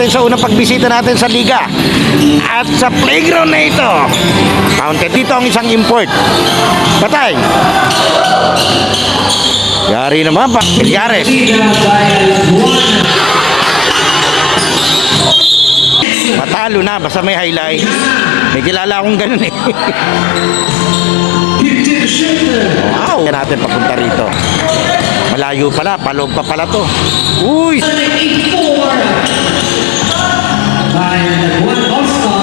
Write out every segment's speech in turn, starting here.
natin sa unang pagbisita natin sa liga. At sa playground na ito, counted dito ang isang import. Patay. Yari naman pa. Vilgares. Matalo na, basta may highlight. May kilala akong ganun eh. Wow. Kaya natin papunta rito. Malayo pala, paloob pa pala to. Uy!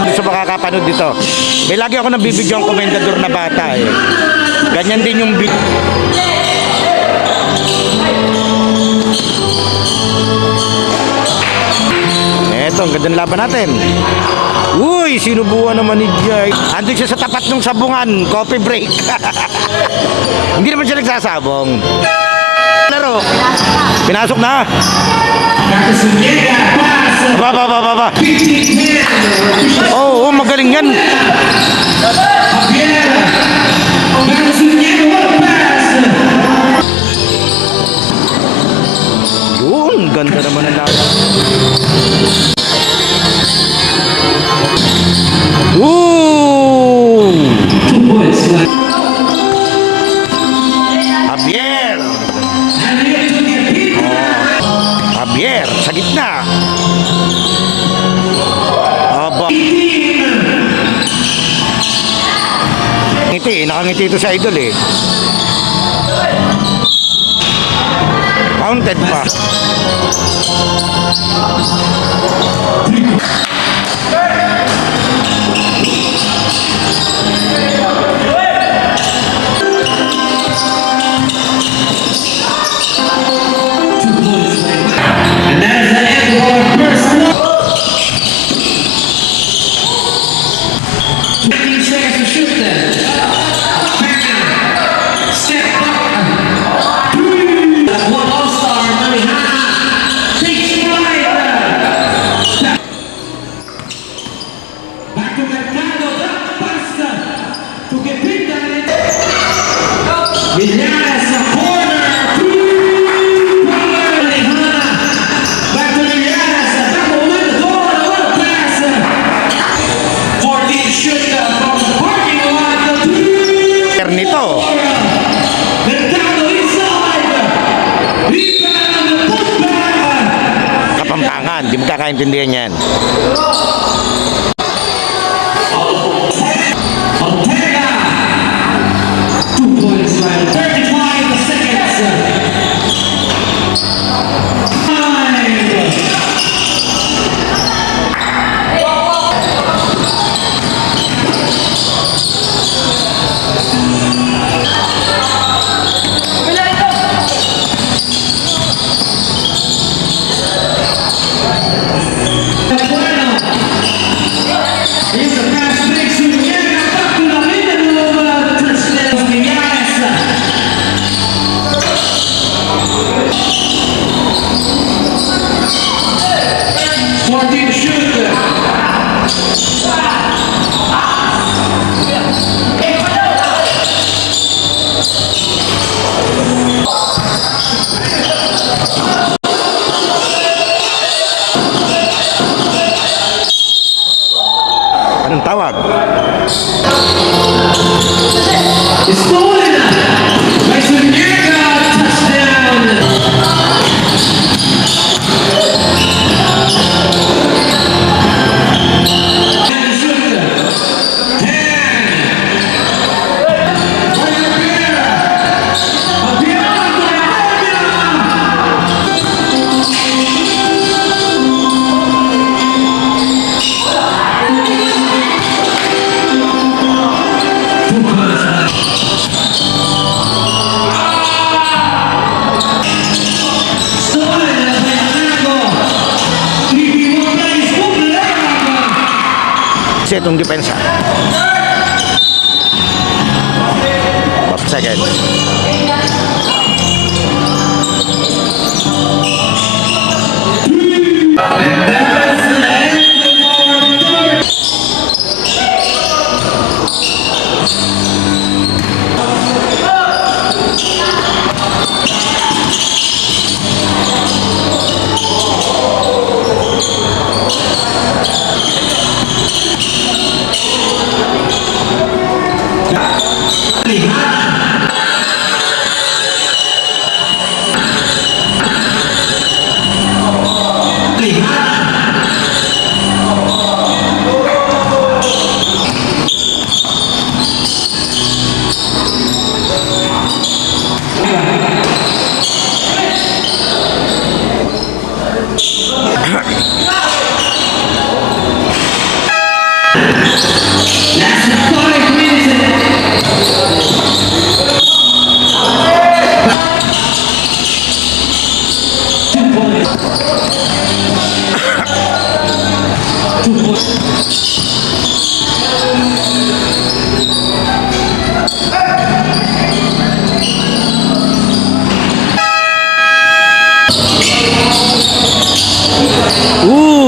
Gusto makakapanood dito. May lagi ako nabibidyo ang komendador na bata eh. Ganyan din yung eto, ang ganda ng laban natin. Uy, sinubukan naman ni Jai. Andun siya sa tapat ng sabungan. Coffee break. Hindi naman siya nagsasabong. Laro. Pinasok na. Baba. Oh, magaling yan. Yun, ganda naman ang laban. Javier sa gitna. Aba. Ngiti, nakangiti ito sa idol eh. Counted pa. Nito Kapampangan, di magkakaintindihan yan. Anong tawag? Itong depensa. 5 seconds. Ooh!